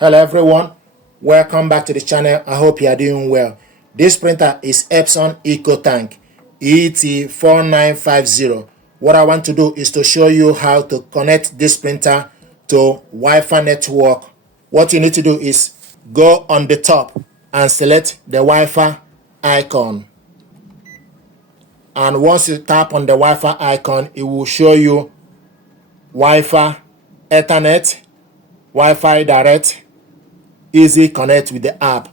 Hello everyone, welcome back to the channel. I hope you are doing well. This printer is Epson ET-4950. What I want to do is to show you how to connect this printer to Wi-Fi network. What you need to do is go on the top and select the Wi-Fi icon. And once you tap on the Wi-Fi icon, it will show you Wi-Fi, Ethernet, Wi-Fi Direct, Easy Connect with the app.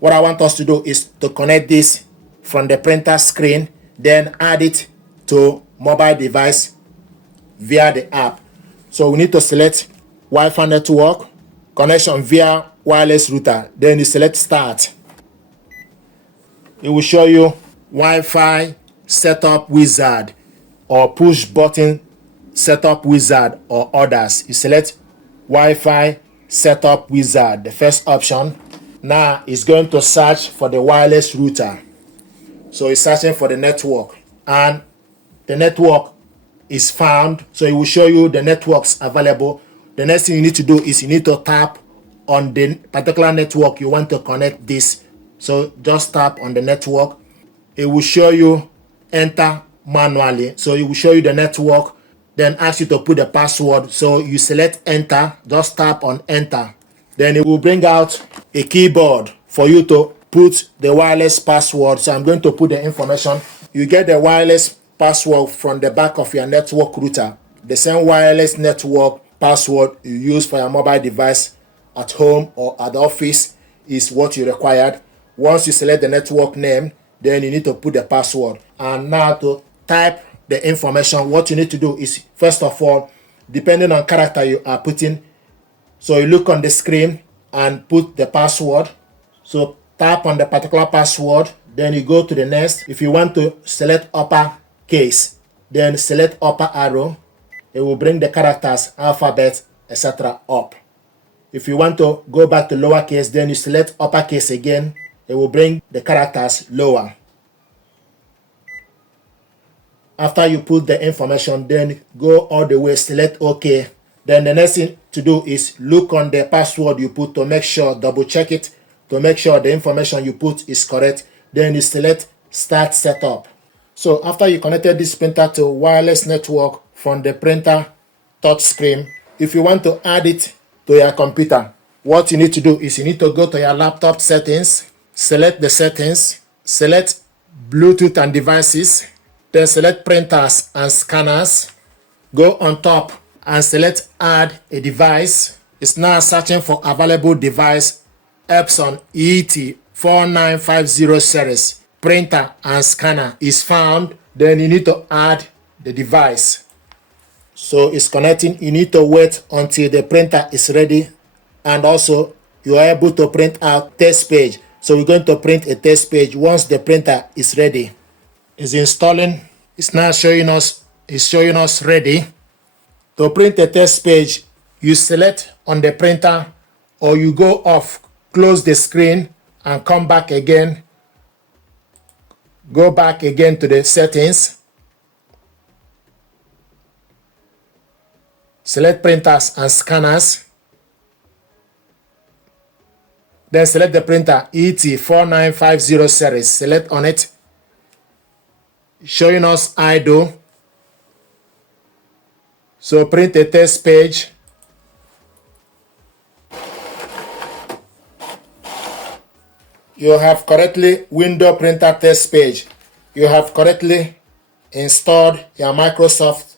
What I want us to do is to connect this from the printer screen, then add it to mobile device via the app. So we need to select Wi-Fi network, connection via wireless router, then you select start. It will show you Wi-Fi setup wizard or push button setup wizard or others. You select Wi-Fi setup wizard, the first option. Now it's going to search for the wireless router. So it's searching for the network and the network is found. So it will show you the networks available. The next thing you need to do is you need to tap on the particular network you want to connect this. So just tap on the network. It will show you enter manually. So it will show you the network, then ask you to put the password. So you select enter, just tap on enter. Then it will bring out a keyboard for you to put the wireless password. So I'm going to put the information. You get the wireless password from the back of your network router. The same wireless network password you use for your mobile device at home or at the office is what you required. Once you select the network name, then you need to put the password. And now to type the information, what you need to do is, first of all, depending on character you are putting, so you look on the screen and put the password. So tap on the particular password, then you go to the next. If you want to select upper case, then select upper arrow. It will bring the characters, alphabet, etc. up. If you want to go back to lowercase, then you select uppercase again. It will bring the characters lower. After you put the information, then go all the way, select OK. Then the next thing to do is look on the password you put to make sure, double check it, to make sure the information you put is correct. Then you select start setup. So after you connected this printer to wireless network from the printer touch screen, if you want to add it to your computer, what you need to do is you need to go to your laptop settings, select the settings, select Bluetooth and devices, then select printers and scanners, go on top and select add a device. It's now searching for available device, Epson ET-4950 series, printer and scanner is found. Then you need to add the device. So it's connecting. You need to wait until the printer is ready, and also you are able to print out test page. So we're going to print a test page once the printer is ready. It's installing. It's now showing us ready. To print a test page, you select on the printer or you go off, close the screen and come back again. Go back again to the settings. Select printers and scanners. Then select the printer ET-4950 series. Select on it. Showing us idle. So print a test page. You have correctly window printer test page. You have correctly installed your Microsoft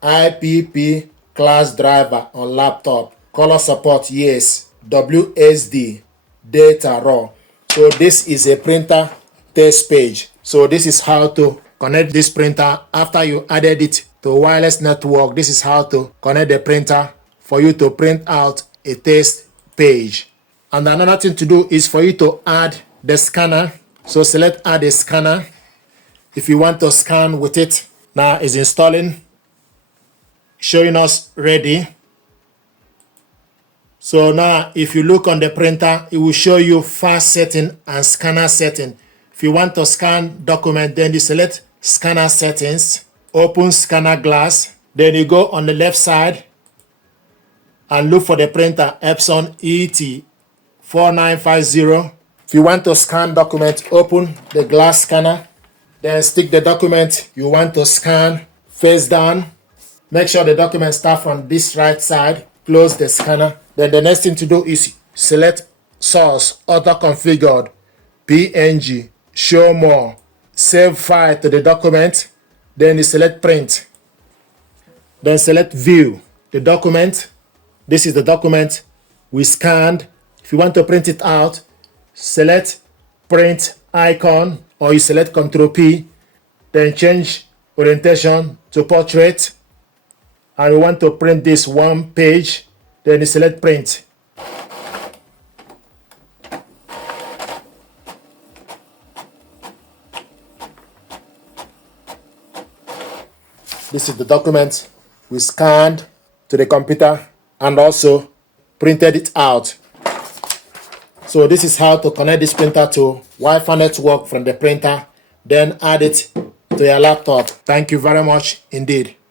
IPP class driver on laptop. Color support, yes. WSD, data raw. So this is a printer test page. So this is how to connect this printer. After you added it to wireless network, this is how to connect the printer for you to print out a test page. And another thing to do is for you to add the scanner. So select add a scanner if you want to scan with it. Now it's installing, showing us ready. So now if you look on the printer, it will show you fast setting and scanner setting. If you want to scan document, then you select scanner settings, open scanner glass, then you go on the left side, and look for the printer Epson ET-4950. If you want to scan document, open the glass scanner, then stick the document you want to scan face down. Make sure the document starts from this right side. Close the scanner. Then the next thing to do is select source, auto configured, PNG, show more, save file to the document. Then you select print. Then select view the document. This is the document we scanned. If you want to print it out, select print icon, or you select Ctrl P, then change orientation to portrait, and we want to print this one page, then you select print. This is the document we scanned to the computer and also printed it out. So this is how to connect this printer to Wi-Fi network from the printer, then add it to your laptop. Thank you very much indeed.